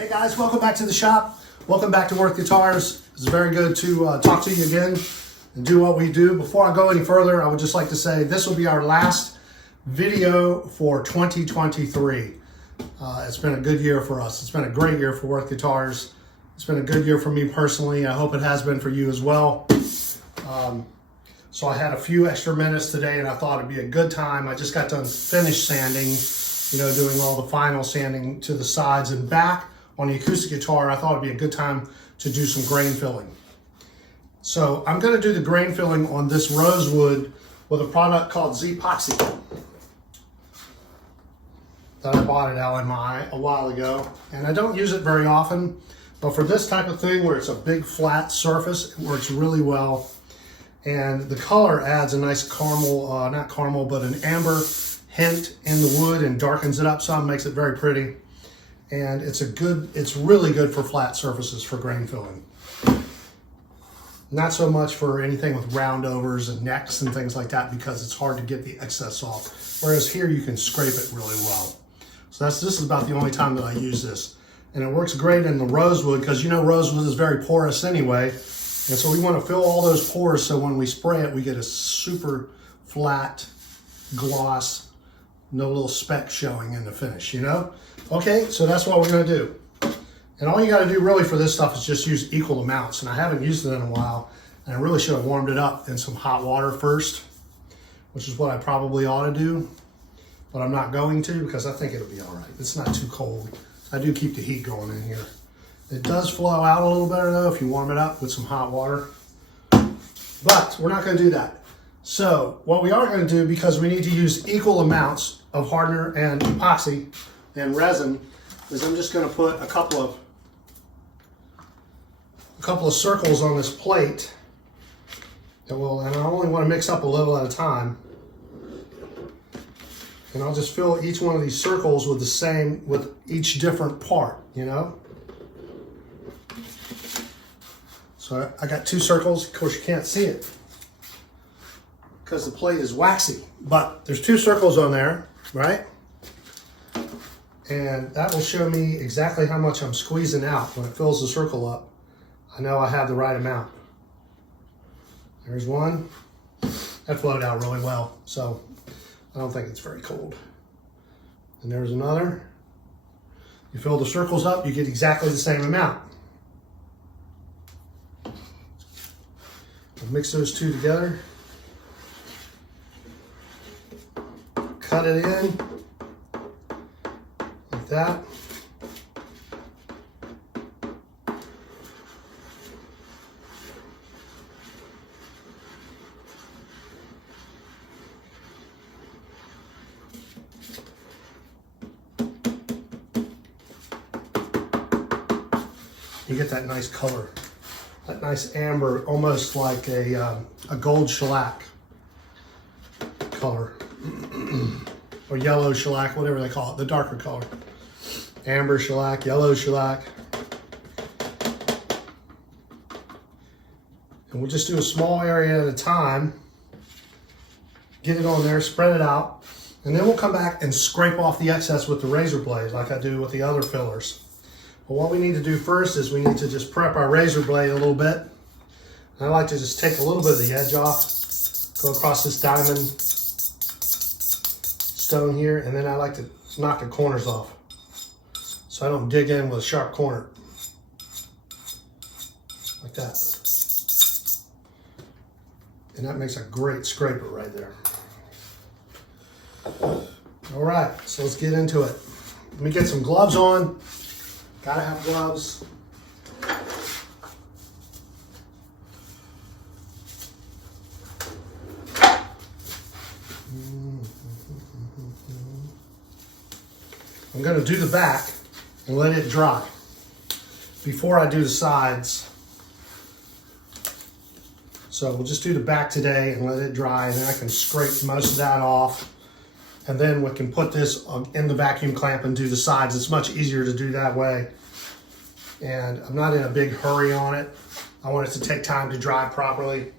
Hey guys, welcome back to the shop. Welcome back to Worth Guitars. It's very good to talk to you again and do what we do. Before I go any further, I would just like to say this will be our last video for 2023. It's been a good year for us. It's been a great year for Worth Guitars. It's been a good year for me personally. I hope it has been for you as well. So I had a few extra minutes today and I thought it'd be a good time. I just got done finish sanding, doing all the final sanding to the sides and back on the acoustic guitar. I thought it'd be a good time to do some grain filling. So I'm going to do the grain filling on this rosewood with a product called Z-Poxy that I bought at LMI a while ago. And I don't use it very often, but for this type of thing where it's a big flat surface, it works really well. And the color adds a nice caramel, not caramel, but an amber hint in the wood and darkens it up some, makes it very pretty. And it's really good for flat surfaces for grain filling. Not so much for anything with roundovers and necks and things like that because it's hard to get the excess off. Whereas here you can scrape it really well. So this is about the only time that I use this. And it works great in the rosewood because rosewood is very porous anyway. And so we want to fill all those pores so when we spray it, we get a super flat gloss, no little specks showing in the finish, Okay, so that's what we're going to do. And all you got to do really for this stuff is just use equal amounts. And I haven't used it in a while. And I really should have warmed it up in some hot water first, which is what I probably ought to do. But I'm not going to because I think it'll be all right. It's not too cold. I do keep the heat going in here. It does flow out a little better though if you warm it up with some hot water. But we're not going to do that. So what we are going to do, because we need to use equal amounts of hardener and epoxy and resin, is I'm just going to put a couple of circles on this plate. And I only want to mix up a little at a time. And I'll just fill each one of these circles with each different part, So I got 2 circles. Of course, you can't see it because the plate is waxy, but there's 2 circles on there, right? And that will show me exactly how much I'm squeezing out. When it fills the circle up, I know I have the right amount. There's one. That flowed out really well, so I don't think it's very cold. And there's another. You fill the circles up, you get exactly the same amount. I'll mix those 2 together. Cut it in like that. You get that nice color, that nice amber, almost like a gold shellac color, or yellow shellac, whatever they call it, the darker color. Amber shellac, yellow shellac. And we'll just do a small area at a time, get it on there, spread it out, and then we'll come back and scrape off the excess with the razor blade like I do with the other fillers. But what we need to do first is we need to just prep our razor blade a little bit. And I like to just take a little bit of the edge off, go across this diamond stone here, and then I like to knock the corners off so I don't dig in with a sharp corner. Like that. And that makes a great scraper right there. All right, so let's get into it. Let me get some gloves on. Gotta have gloves. I'm gonna do the back and let it dry before I do the sides. So we'll just do the back today and let it dry, and then I can scrape most of that off. And then we can put this in the vacuum clamp and do the sides. It's much easier to do that way. And I'm not in a big hurry on it. I want it to take time to dry properly.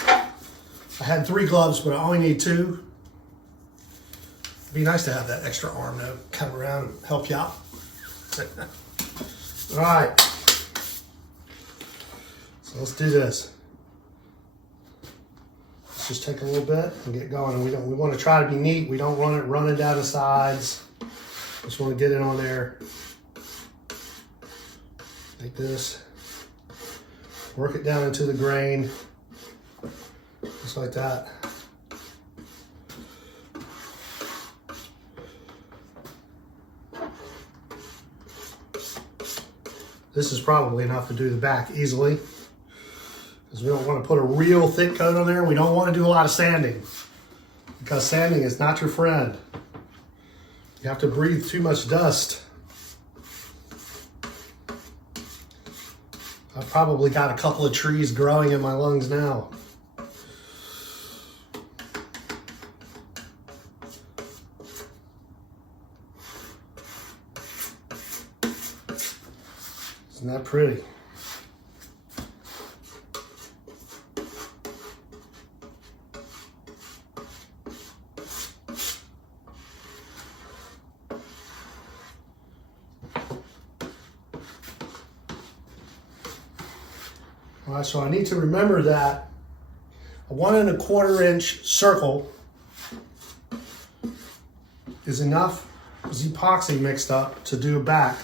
I had 3 gloves, but I only need 2. It'd be nice to have that extra arm to come around and help you out. All right, so let's do this. Let's just take a little bit and get going. And we want to try to be neat. We don't want it running down the sides. Just want to get it on there like this. Work it down into the grain, just like that. This is probably enough to do the back easily, because we don't want to put a real thick coat on there. We don't want to do a lot of sanding, because sanding is not your friend. You have to breathe too much dust. I've probably got a couple of trees growing in my lungs now. Isn't that pretty? All right, so I need to remember that a 1 1/4 inch circle is enough Z-Poxy mixed up to do a back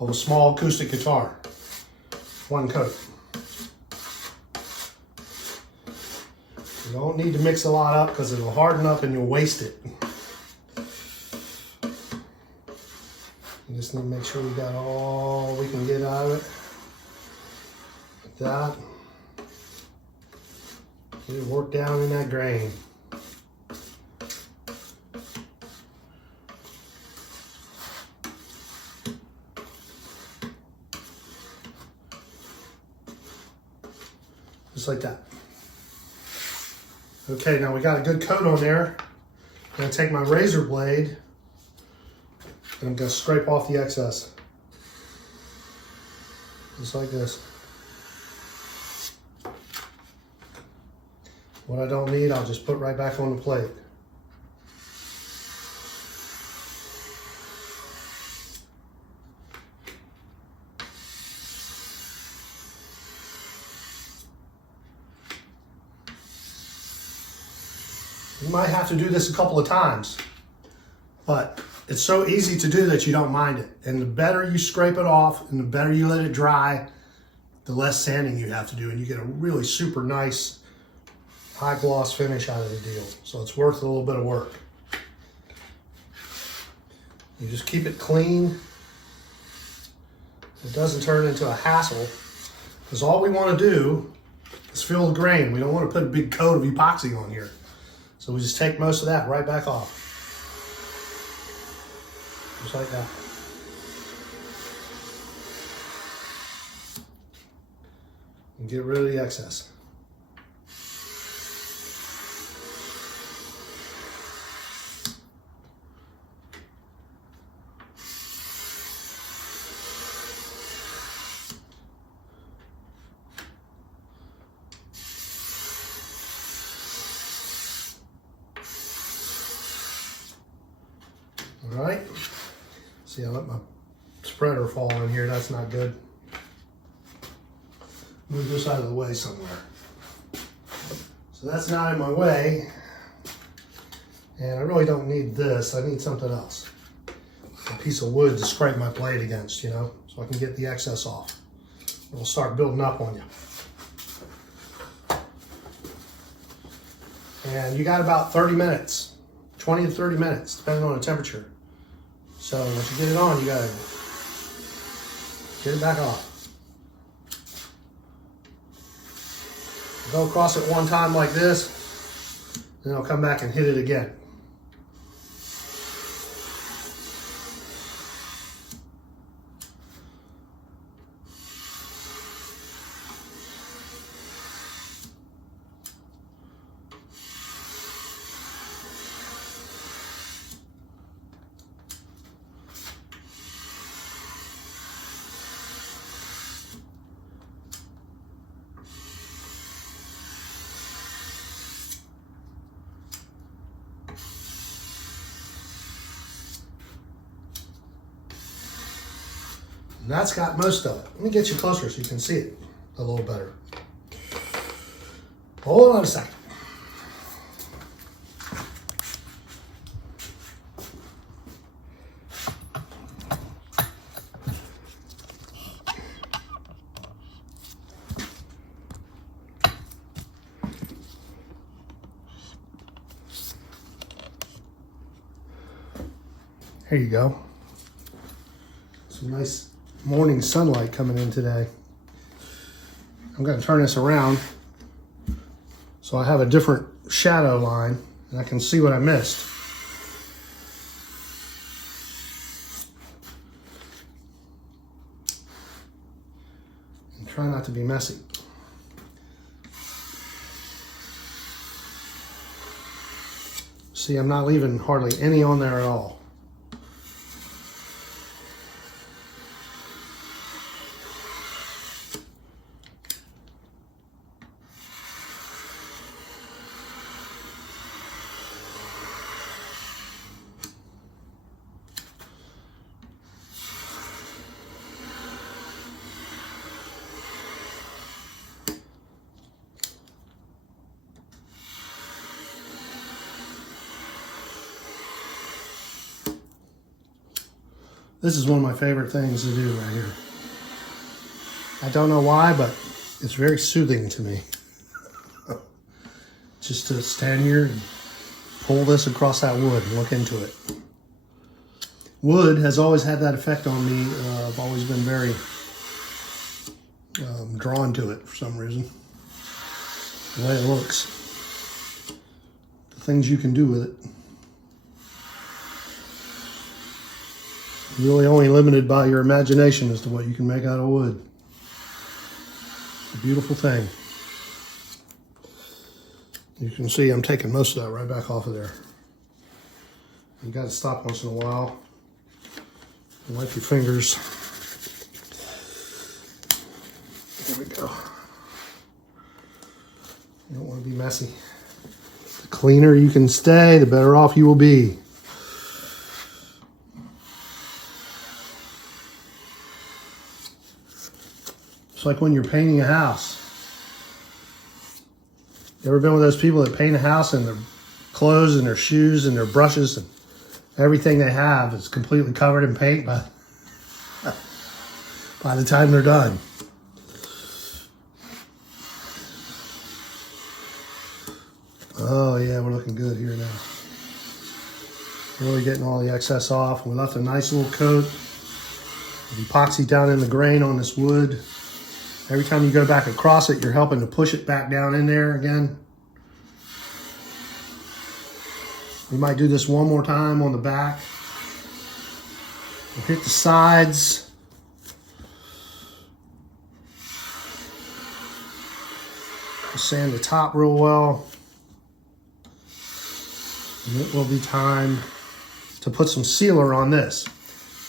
of a small acoustic guitar. One coat. You don't need to mix a lot up because it'll harden up and you'll waste it. You just need to make sure we got all we can get out of it. Like that. Get it worked down in that grain. Just like that. Okay, now we got a good coat on there. I'm gonna take my razor blade and I'm gonna scrape off the excess. Just like this. What I don't need, I'll just put right back on the plate. You might have to do this a couple of times, but it's so easy to do that you don't mind it. And the better you scrape it off and the better you let it dry, the less sanding you have to do, and you get a really super nice high gloss finish out of the deal. So it's worth a little bit of work. You just keep it clean. It doesn't turn into a hassle, because all we want to do is fill the grain. We don't want to put a big coat of epoxy on here. So we just take most of that right back off. Just like that. And get rid of the excess. All right, see, I let my spreader fall in here. That's not good. Move this out of the way somewhere. So that's not in my way. And I really don't need this. I need something else. A piece of wood to scrape my blade against, you know, so I can get the excess off. It'll start building up on you. And you got about 30 minutes, 20 to 30 minutes, depending on the temperature. So once you get it on, you gotta get it back off. Go across it one time like this, then I'll come back and hit it again. And that's got most of it. Let me get you closer so you can see it a little better. Hold on a second. There you go. Some nice morning sunlight coming in today. I'm going to turn this around so I have a different shadow line and I can see what I missed. And try not to be messy. See, I'm not leaving hardly any on there at all. This is one of my favorite things to do right here. I don't know why, but it's very soothing to me. Just to stand here and pull this across that wood and look into it. Wood has always had that effect on me. I've always been very drawn to it for some reason. The way it looks. The things you can do with it. You're really only limited by your imagination as to what you can make out of wood. It's a beautiful thing. You can see I'm taking most of that right back off of there. You got to stop once in a while and wipe your fingers. There we go. You don't want to be messy. The cleaner you can stay, the better off you will be. It's like when you're painting a house. You ever been with those people that paint a house and their clothes and their shoes and their brushes and everything they have is completely covered in paint by the time they're done? Oh yeah, we're looking good here now. Really getting all the excess off. We left a nice little coat of epoxy down in the grain on this wood. Every time you go back across it, you're helping to push it back down in there again. We might do this one more time on the back. We'll hit the sides. We'll sand the top real well. And it will be time to put some sealer on this.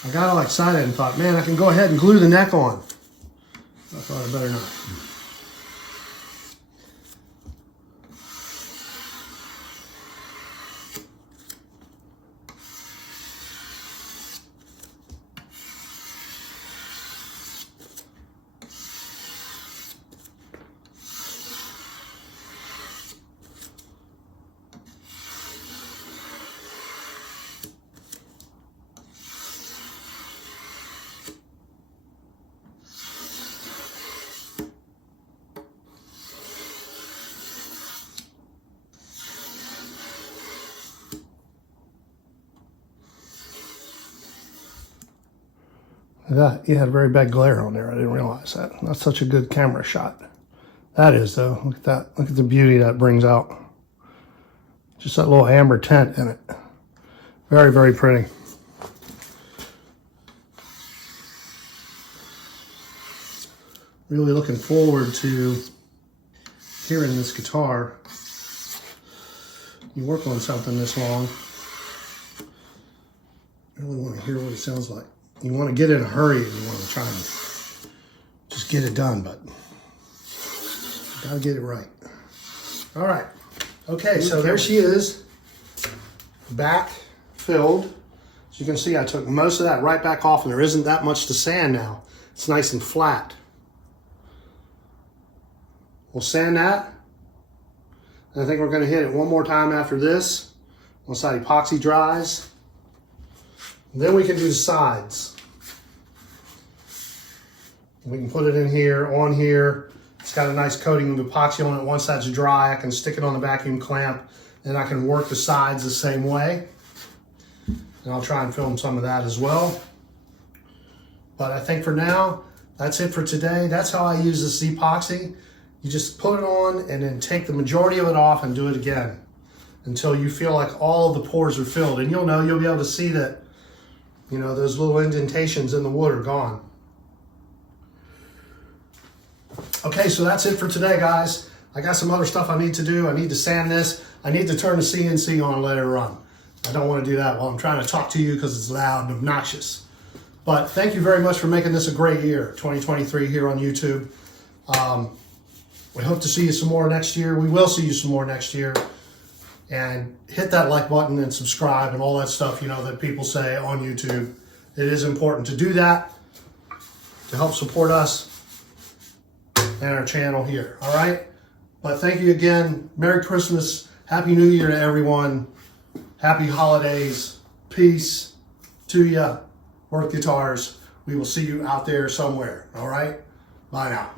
I got all excited and thought, man, I can go ahead and glue the neck on. I thought I better not. That, you had a very bad glare on there. I didn't realize that. That's such a good camera shot. That is, though. Look at that. Look at the beauty that brings out. Just that little amber tint in it. Very, very pretty. Really looking forward to hearing this guitar. You work on something this long, I really want to hear what it sounds like. You want to get in a hurry and you want to try and just get it done, but you gotta get it right. All right. Okay, so there she is, back filled. As you can see, I took most of that right back off, and there isn't that much to sand now. it's nice and flat. We'll sand that. And I think we're gonna hit it one more time after this, once that epoxy dries. And then we can do the sides. We can put it in here, on here. It's got a nice coating of epoxy on it. Once that's dry, I can stick it on the vacuum clamp and I can work the sides the same way. And I'll try and film some of that as well. But I think for now, that's it for today. That's how I use this Z-Poxy. You just put it on and then take the majority of it off and do it again until you feel like all of the pores are filled. And you'll be able to see that, you know, those little indentations in the wood are gone. Okay, so that's it for today, guys. I got some other stuff I need to do. I need to sand this. I need to turn the CNC on and let it run. I don't want to do that while I'm trying to talk to you because it's loud and obnoxious. But thank you very much for making this a great year, 2023 here on YouTube. We hope to see you some more next year. We will see you some more next year. And hit that like button and subscribe and all that stuff, you know, that people say on YouTube. It is important to do that to help support us and our channel here, all right? But thank you again. Merry Christmas. Happy New Year to everyone. Happy holidays. Peace to ya. Work guitars. We will see you out there somewhere, all right? Bye now.